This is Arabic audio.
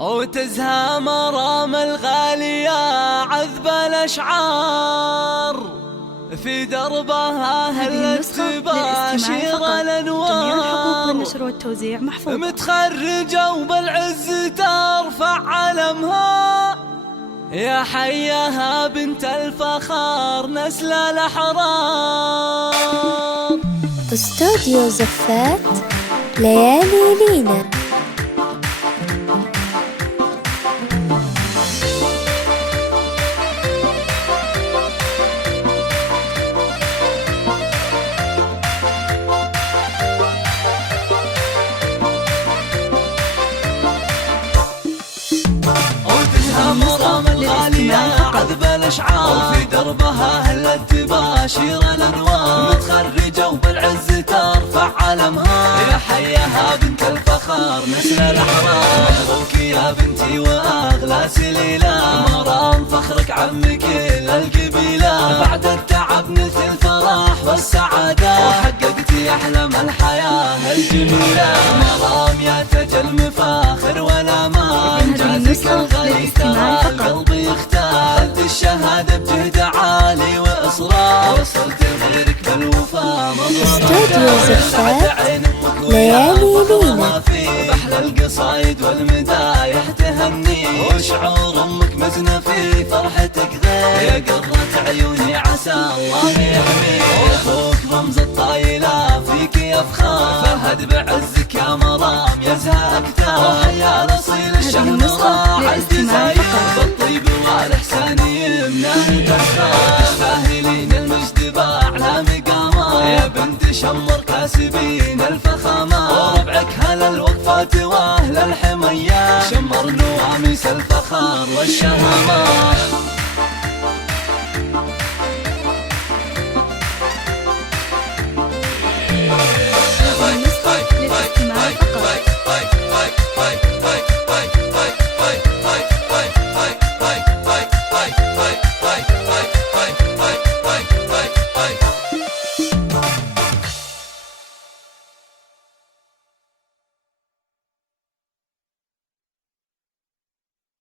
وتزهى مرام الغالية عذب الأشعار، في دربها هلت تباشر الأنوار. جميع الحقوق للنشر والتوزيع محفوظة. متخرجة وبالعز ترفع علمها، يا حياها بنت الفخار نسل الأحرار. استوديو زفات ليالي لينا. مرام الغالية عذب الأشعار، في دربها هلت تباشر الأنوار. متخرجة وبالعز ترفع علمها، يا حياها بنت الفخار نسل الأحرار. مبروك يا بنتي وأغلى سليلة، مرام فخرك عم كل القبيلة. بعد التعب نلت الفرح والسعادة، وحققتي أحلام الحياة الجميلة. مرام يا تاج المفاخر والأمان، إنجازك الغالي ترى القلب يختار. خذت الشهادة بجهد عالي وإصرار، وصلت لغيرك بالوفا استوديو زفات ليالي لينا. بحل القصايد والمدايح تهني، وشعور أمك مزنة في فرحتك غير. يا قرة عيوني عسى الله يحميك، أخوك رمز الطايلة فيك يفخر. فهد بعزك يا مرام يزهى أكتر، وحيا الأصيل الشهر راح الجزاير. بالطيب والإحسان يمناه تسخر، تستاهلين المجد بأعلى مقامات. يا بنت شمر كاسبين الفخامات، وربعك هل الوقفات واهل الحميات. شمر نواميس الفخار والشهامات.